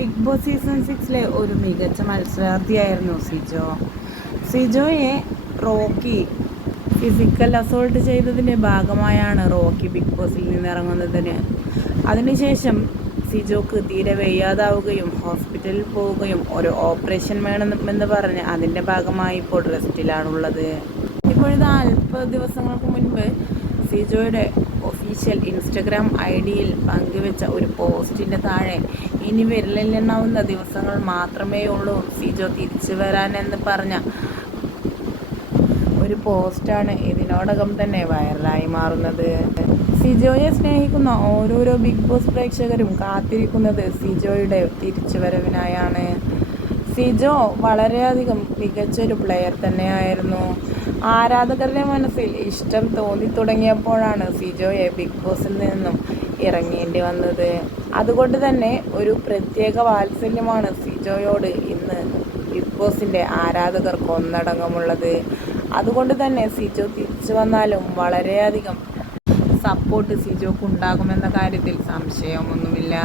Big boss season 6 ഒരു മികച്ച മത്സരാർത്ഥിയായിരുന്നു Sijo. സിജോയെ Rocky physical assault ചെയ്തതിൻ്റെ ഭാഗമായാണ് റോക്കി ബിഗ് ബോസിൽ നിന്നിറങ്ങുന്നതിന്. അതിനുശേഷം സിജോക്ക് തീരെ വയ്യാതാവുകയും ഹോസ്പിറ്റലിൽ പോവുകയും ഒരു ഓപ്പറേഷൻ വേണമെന്ന് പറഞ്ഞ് അതിൻ്റെ ഭാഗമായി ഇപ്പോൾ റെസ്റ്റിലാണുള്ളത്. ഇപ്പോഴത്തെ അല്പ ദിവസങ്ങൾക്ക് മുൻപ് സിജോയുടെ ഒഫീഷ്യൽ ഇൻസ്റ്റഗ്രാം ഐഡിയിൽ പങ്കുവെച്ച ഒരു പോസ്റ്റിൻ്റെ താഴെ ഇനി വിരലിലെണ്ണാവുന്ന ദിവസങ്ങൾ മാത്രമേ ഉള്ളൂ സിജോ തിരിച്ചു വരാനെന്ന് പറഞ്ഞ ഒരു പോസ്റ്റാണ് ഇതിനോടകം തന്നെ വൈറലായി മാറുന്നത്. സിജോയെ സ്നേഹിക്കുന്ന ഓരോരോ ബിഗ് ബോസ് പ്രേക്ഷകരും കാത്തിരിക്കുന്നത് സിജോയുടെ തിരിച്ചുവരവിനായാണ്. സിജോ വളരെയധികം മികച്ചൊരു പ്ലെയർ തന്നെയായിരുന്നു. ആരാധകരുടെ മനസ്സിൽ ഇഷ്ടം തോന്നി തുടങ്ങിയപ്പോഴാണ് സിജോയെ ബിഗ് ബോസിൽ നിന്നും ഇറങ്ങേണ്ടി വന്നത്. അതുകൊണ്ട് തന്നെ ഒരു പ്രത്യേക വാത്സല്യമാണ് സിജോയോട് ഇന്ന് ബിഗ് ബോസിൻ്റെ ആരാധകർക്ക് ഒന്നടങ്കമുള്ളത്. അതുകൊണ്ട് തന്നെ സിജോ തിരിച്ചു വന്നാലും വളരെയധികം സപ്പോർട്ട് സിജോക്ക് ഉണ്ടാകുമെന്ന കാര്യത്തിൽ സംശയമൊന്നുമില്ല.